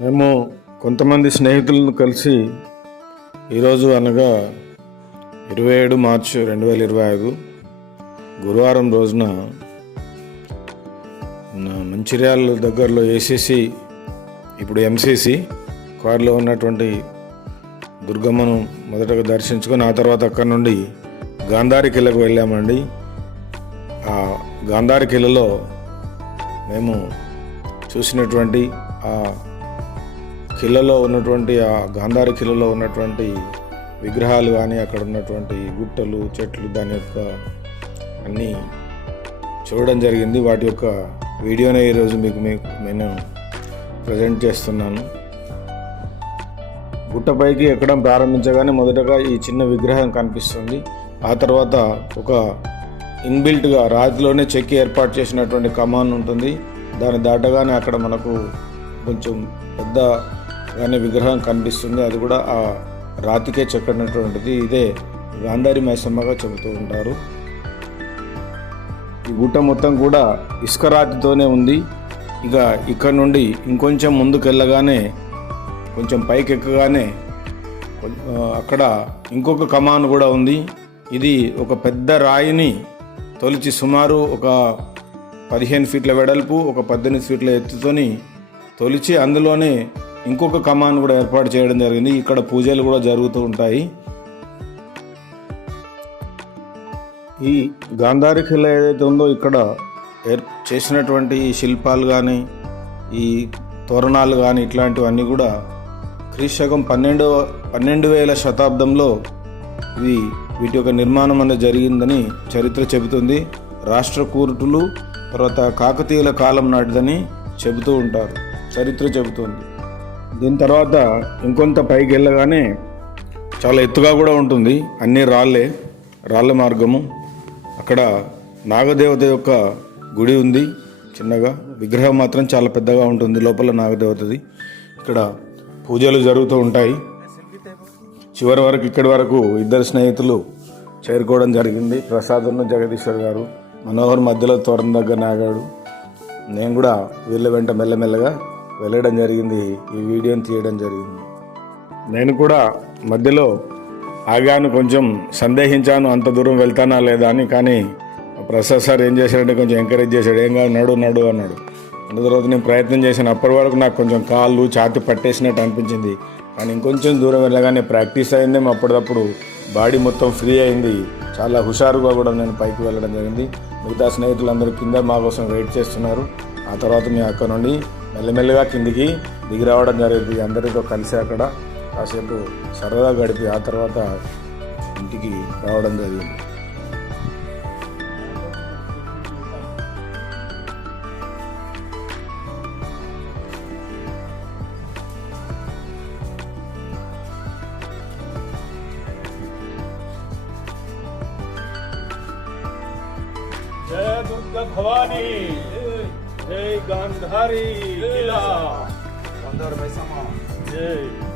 మేము కొంతమంది స్నేహితులను కలిసి ఈరోజు అనగా ఇరవై ఏడు మార్చి రెండు వేల ఇరవై ఐదు గురువారం రోజున మంచిర్యాల దగ్గరలో ఏసీసీ ఇప్పుడు ఎంసీసీ కారులో ఉన్నటువంటి దుర్గమ్మను మొదటగా దర్శించుకొని ఆ తర్వాత అక్కడి నుండి గాంధారి కిల్లకు వెళ్ళామండి. ఆ గాంధారి కిల్లలో మేము చూసినటువంటి ఆ కిల్లలో ఉన్నటువంటి ఆ గాంధారి కిల్లలో ఉన్నటువంటి విగ్రహాలు కానీ అక్కడ ఉన్నటువంటి గుట్టలు చెట్లు దాని యొక్క అన్నీ చూడడం జరిగింది. వాటి యొక్క వీడియోనే ఈరోజు మీకు మీకు నేను ప్రజెంట్ చేస్తున్నాను. గుట్టపైకి ఎక్కడం ప్రారంభించగానే మొదటగా ఈ చిన్న విగ్రహం కనిపిస్తుంది. ఆ తర్వాత ఒక ఇన్బిల్ట్గా రాతిలోనే చెక్కి ఏర్పాటు చేసినటువంటి కమాన్ ఉంటుంది. దాన్ని దాటగానే అక్కడ మనకు కొంచెం పెద్ద అనే విగ్రహం కనిపిస్తుంది. అది కూడా ఆ రాతికే చెక్కినటువంటిది. ఇదే గాంధారి మైసమ్మగా చెబుతూ ఉంటారు. ఈ గుట్ట మొత్తం కూడా ఇసుక రాతితోనే ఉంది. ఇక ఇక్కడ నుండి ఇంకొంచెం ముందుకెళ్ళగానే కొంచెం పైకి ఎక్కగానే అక్కడ ఇంకొక కమాన్ కూడా ఉంది. ఇది ఒక పెద్ద రాయిని తొలిచి సుమారు ఒక పదిహేను ఫీట్ల వెడల్పు ఒక పద్దెనిమిది ఫీట్ల ఎత్తుతోని తొలిచి అందులోనే ఇంకొక కమాన్ కూడా ఏర్పాటు చేయడం జరిగింది. ఇక్కడ పూజలు కూడా జరుగుతూ ఉంటాయి. ఈ గాంధారి ఖిల్ల ఏదైతే ఉందో ఇక్కడ ఏర్ చేసినటువంటి ఈ శిల్పాలు కానీ ఈ తోరణాలు కానీ ఇట్లాంటివన్నీ కూడా క్రీశకం పన్నెండు పన్నెండు వేల శతాబ్దంలో ఇవి వీటి యొక్క నిర్మాణం అనేది జరిగిందని చరిత్ర చెబుతుంది. రాష్ట్ర కూర్టులు తర్వాత కాకతీయుల కాలం నాటిదని చెబుతూ ఉంటారు. చరిత్ర చెబుతుంది. దీని తర్వాత ఇంకొంత పైకి వెళ్ళగానే చాలా ఎత్తుగా కూడా ఉంటుంది. అన్ని రాళ్ళే రాళ్ళ మార్గము. అక్కడ నాగదేవత యొక్క గుడి ఉంది చిన్నగా. విగ్రహం మాత్రం చాలా పెద్దగా ఉంటుంది లోపల నాగదేవతది. ఇక్కడ పూజలు జరుగుతూ ఉంటాయి. చివరి వరకు ఇక్కడి వరకు ఇద్దరు స్నేహితులు చేరుకోవడం జరిగింది. ప్రసాదంలో జగదీశ్వర్ గారు మనోహర్ మధ్యలో తోరణ దగ్గర నాగాడు. నేను కూడా వీళ్ళ వెంట మెల్లమెల్లగా వెళ్ళడం జరిగింది ఈ వీడియోని తీయడం జరిగింది. నేను కూడా మధ్యలో ఆగాను కొంచెం సందేహించాను అంత దూరం వెళ్తానా లేదా అని కానీ ప్రసాద్ సార్ ఏం చేశాడంటే కొంచెం ఎంకరేజ్ చేశాడు. ఏం కాదు నడు నడు అన్నాడు. అంత తర్వాత నేను ప్రయత్నం చేశాను. అప్పటి వరకు నాకు కొంచెం కాళ్ళు ఛాతి పట్టేసినట్టు అనిపించింది. కానీ ఇంకొంచెం దూరం వెళ్ళగానే ప్రాక్టీస్ అయిందేమో అప్పటికప్పుడు బాడీ మొత్తం ఫ్రీ అయింది. చాలా హుషారుగా కూడా నేను పైకి వెళ్ళడం జరిగింది. మిగతా స్నేహితులందరూ కింద మా కోసం వెయిట్ చేస్తున్నారు. ఆ తర్వాత మేము అక్కడ నుండి మెల్లమెల్లగా కిందికి దిగి రావడం జరిగింది. అందరితో కలిసి అక్కడ కాసేపు సరదా గడిపి ఆ తర్వాత ఇంటికి రావడం జరిగింది. జయ దుర్గ భవానీ. જય ગાંધારી કિલ્લા. પંદર પૈસામાં જય.